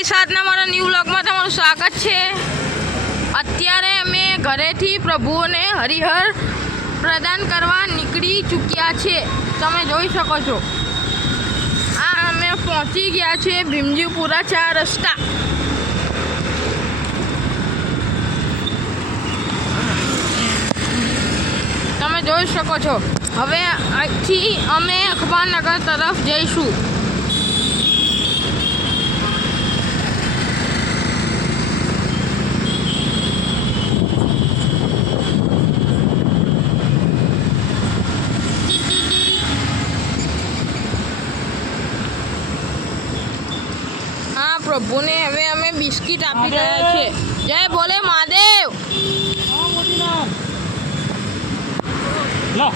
Guys, આજના મારા new વ્લોગમાં તમારું સ્વાગત છે। અત્યારે અમે ઘરેથી પ્રભુઓને હરિહર પ્રદાન કરવા નીકળી ચૂક્યા છે। તમે જોઈ શકો છો, આ અમે પહોંચી ગયા છે ભીમજીપુરા 4 રસ્તા। તમે જોઈ શકો છો। હવે અહીંથી અમે અખબારનગર તરફ જઈશું। પ્રભુને હવે અમે બિસ્કિટ આપી રહ્યા છે। જય ભોલે મહાદેવ। लो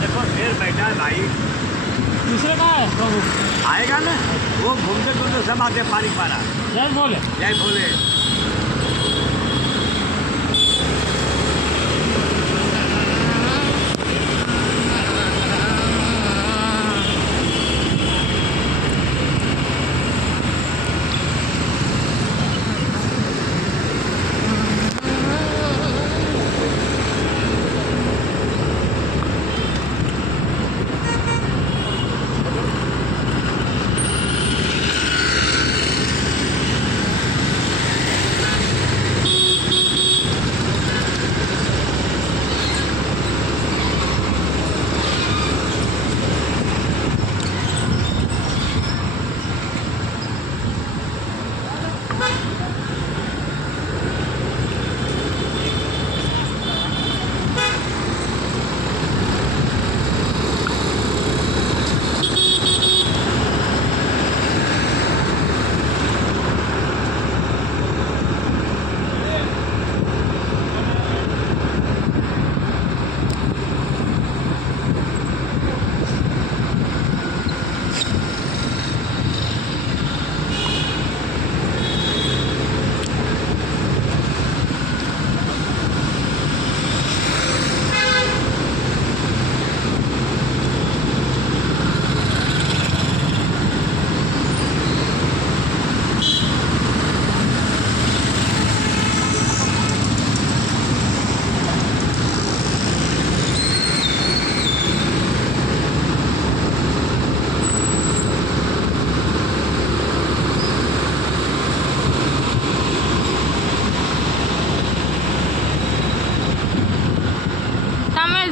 देखो शेर बैठा है भाई। दूसरे कहाँ है प्रभु? आएगा ना वो घूमते घूमते सब आते पारी पारा। जय बोले। जय भोले।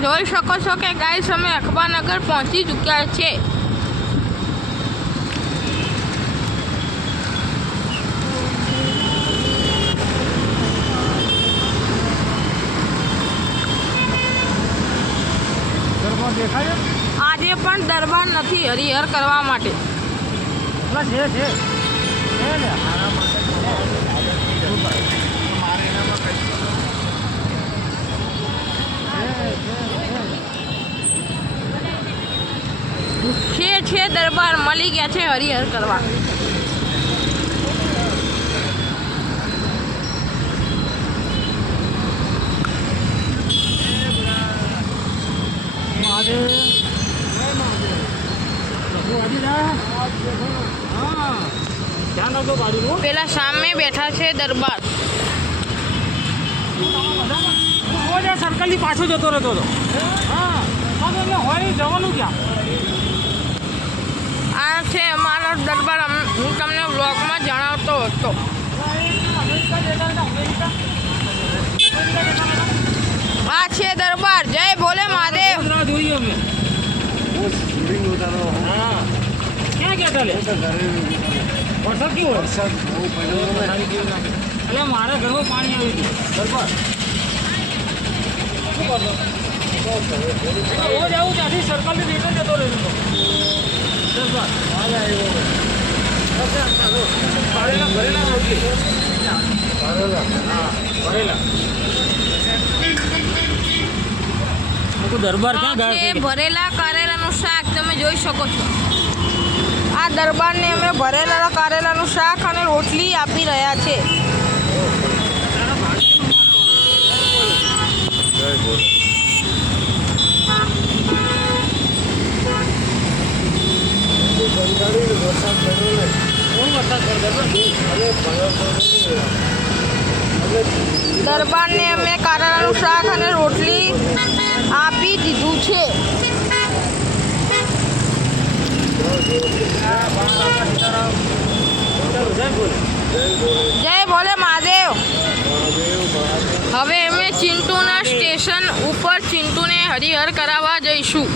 જોઈ શકો છો કે ગાઈસ, અમે અખબારનગર પહોંચી ચૂક્યા છે। दरबार देखा है? આજે પણ દરબાર નથી હરિહર કરવા માટે। છે ને છે દરબાર મળી ગયા છે હરિહર કરવા। પેલા સામે બેઠા છે દરબાર। સર્કલ ની પાછો જતો રહેતો હતો। હા હોય જવાનું ક્યાં? આ છે અમારો દરબાર। હું તમને વ્લોગમાં જણાવતો હતો। આ છે દરબાર। જય ભોલે મહાદેવ। ક્યાં ગયા ચાલે? વરસાદ કેવો? વરસાદ બહુ પડ્યો એટલે મારા ઘરમાં પાણી આવી ગયું। દરબાર શું કરશો? રોજ આવું ત્યાંથી સર્કલની રિટર્ન જતો રહેતો દરબાર ભરેલા રોટલી ભરેલા દરબાર ક્યાં ગયા છે? ભરેલા કારેલાનું શાક તમે જોઈ શકો છો। આ દરબારને અમે ભરેલા કારેલાનું શાક અને રોટલી આપી રહ્યા છે। દરબારને અમે કારેલાનું શાક અને રોટલી આપી દીધું છે. જય ભોલે મહાદેવ. હવે અમે ચિંટુના સ્ટેશન ઉપર ચિંટુને હરિહર કરાવવા જઈશું.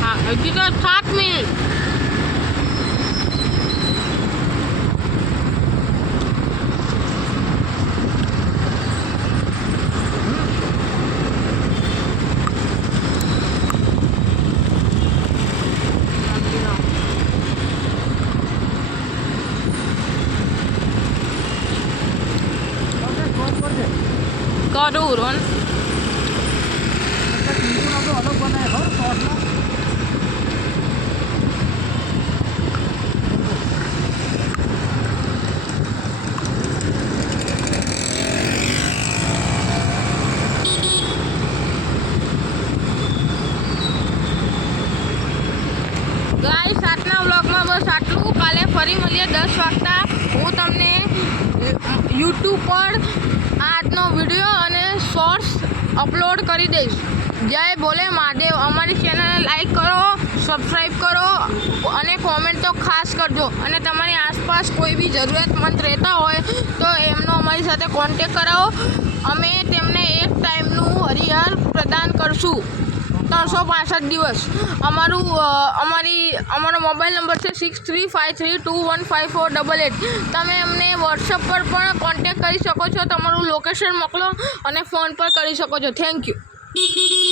હા, હજી તો 7 મિનિટ. કરું રોન અલગ બનાવે ખબર ગાઈસ, આજના વ્લોગમાં બસ આટલું. કાલે ફરી મળીએ 10 વાગતા. હું તમને યુટ્યુબ પર આજનો વિડીયો અને શોર્ટ્સ અપલોડ કરી દઈશ. જય ભોલે મહાદેવ. અમારી ચેનલને લાઈક કરો, સબસ્ક્રાઈબ કરો અને કોમેન્ટ તો ખાસ કરજો. અને તમારી આસપાસ કોઈ બી જરૂરિયાતમંદ રહેતા હોય તો એમનો અમારી સાથે કોન્ટેક કરાવો. અમે તેમને એક ટાઈમનું હરિહર પ્રદાન કરશું 365 દિવસ. અમારો મોબાઈલ નંબર છે 6353215488. તમે અમને વોટ્સઅપ પર પણ કોન્ટેક કરી શકો છો. તમારું લોકેશન મોકલો અને ફોન પર કરી શકો છો. Thank you.